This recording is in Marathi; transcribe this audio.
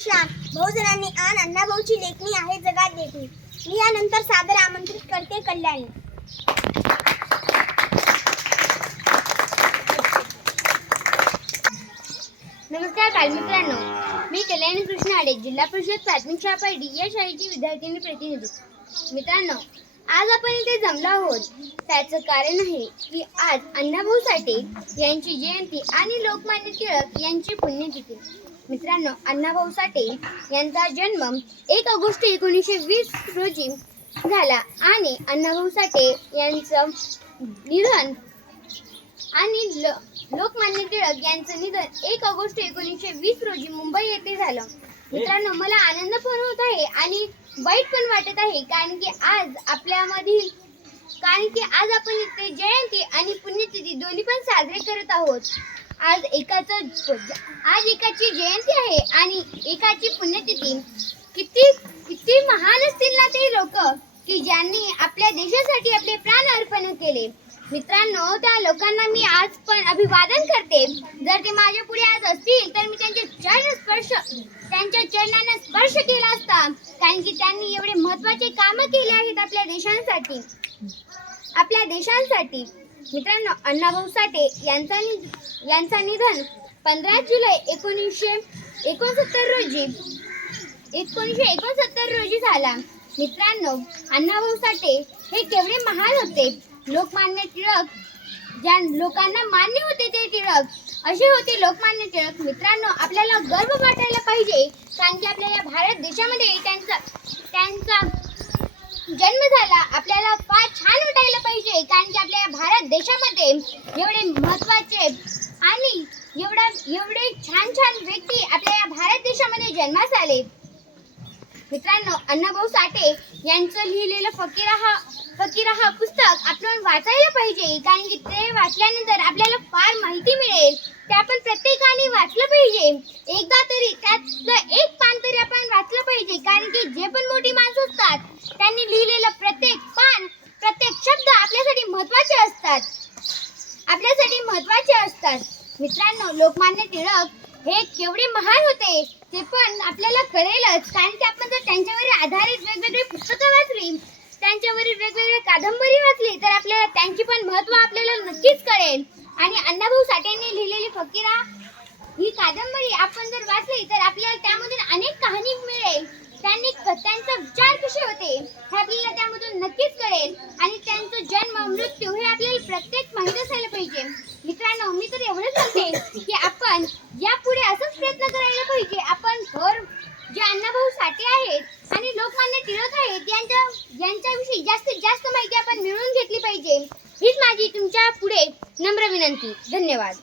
शान बहुजनांनी आन अण्णाभाऊची लेखणी आहे जगात देखणी मी यानंतर सादर आमंत्रित करते कल्याणी. नमस्कार बालमित्रांनो मी कल्याणी कृष्ण आडे जिल्हा परिषद प्राथमिक शाळा या शाळेची विद्यार्थिनी प्रतिनिधी. मित्रांनो आज आपण इथे जमलो आहोत. त्याचं कारण आहे की आज अण्णाभाऊ साठे यांची जयंती आणि लोकमान्य टिळक यांची पुण्यतिथी. मित्रांनो अण्णाभाऊ साठे यांचा जन्म एक ऑगस्ट एकोणीसशे वीस रोजी झाला आणि अण्णाभाऊ साठे यांचं निधन आणि ल- लोकमान्य टिळक यांचं निधन एक ऑगस्ट एकोणीसशे वीस रोजी मुंबई येथे झालं. मित्रांनो मला आनंद पण होत आहे आणि वाईट पण वाटत आहे कारण की आज आपल्यामधील कारण की आज आपण इथे जयंती आणि पुण्यतिथी दोन्ही पण साजरे करत आहोत. आज एकाचं आज एकाची जयंती आहे आणि एकाची पुण्यतिथी. किती किती महान असतील ना ते लोक की ज्यांनी आपल्या देशासाठी आपले प्राण अर्पण केले. मित्रांनो त्या लोकांना मी आज पण अभिवादन करते. जर ते माझ्या पुढे आज असतील तर मी त्यांचे चरण स्पर्श त्यांच्या चरणांना स्पर्श केला असता. कारण की त्यांनी एवढे महत्त्वाचे कामं केले आहेत आपल्या देशांसाठी. आपल्या देशांसाठी. मित्रांनो अण्णाभाऊ साठे यांचा नि- यांचा निधन पंधरा जुलै एकोणीसशे एकोणसत्तर रोजी एकोणीसशे एकोणसत्तर रोजी झाला. मित्रांनो अण्णाभाऊ साठे हे केवढे महान होते. लोकमान्य टिळक ज्या लोकांना मान्य होते ते टिळक. असे होते लोकमान्य टिळक. मित्रांनो आपल्याला गर्व वाटायला पाहिजे कारण की आपल्या या भारत देशामध्ये त्यांचा त्यांचा जन्म झाला आपल्याला फार छान वाटायला पाहिजे कारण की आपल्या भारत देशामध्ये एवढे महत्त्वाचे आणि एवढा एवढे छान छान व्यक्ती आपल्या या भारत देशामध्ये जन्मास आले. मित्रांनो अण्णाभाऊ साठे यांचं लिहिलेलं फकीरा हा फकीरा हा पुस्तक आपण वाचायला पाहिजे कारण की ते वाचल्यानंतर आपल्याला फार माहिती मिळेल. ते आपण प्रत्येकाने वाचलं पाहिजे. एकदा तरी त्यातलं एक पान तरी आपण वाचलं पाहिजे कारण की जे पण मोठी माणसं असतात त्यांनी लिहिलेलं प्रत्येक पान प्रत्येक शब्द आपल्यासाठी महत्त्वाचे असतात आपल्यासाठी महत्त्वाचे असतात मित्रांनो लोकमान्य टिळक हे केवढे महान होते ते पण आपल्याला कळेलच. कारण की आपण जर त्यांच्यावर आधारित वेगवेगळी पुस्तकं वाचली त्यांच्यावरील वेगवेगळ्या कादंबरी वाचली तर आपल्याला त्यांची पण महत्त्व आपल्याला नक्कीच कळेल. आणि अण्णाभाऊ साठेंनी लिहिलेली फकीरा ही कादंबरी आपण जर वाचली तर आपल्याला त्यामधून अनेक कहाणी मिळेल. त्यांनी त्यांचा विचार कसे होते हे आपल्याला त्यामधून नक्कीच कळेल. आणि त्यांचं जन्म मृत्यू हे आपल्याला प्रत्येक माहीत असायला पाहिजे. मित्रांनो मी तर एवढंच सांगते की आपण यापुढे असंच प्रयत्न करायला पाहिजे आपण थोर जे अण्णाभाऊ साठे आहेत आणि लोकमान्य टिळक आहेत यांच्या यांच्याविषयी जास्तीत जास्त माहिती आपण मिळवून घेतली पाहिजे. हीच माझी तुमच्यापुढे नम्र विनंती. धन्यवाद.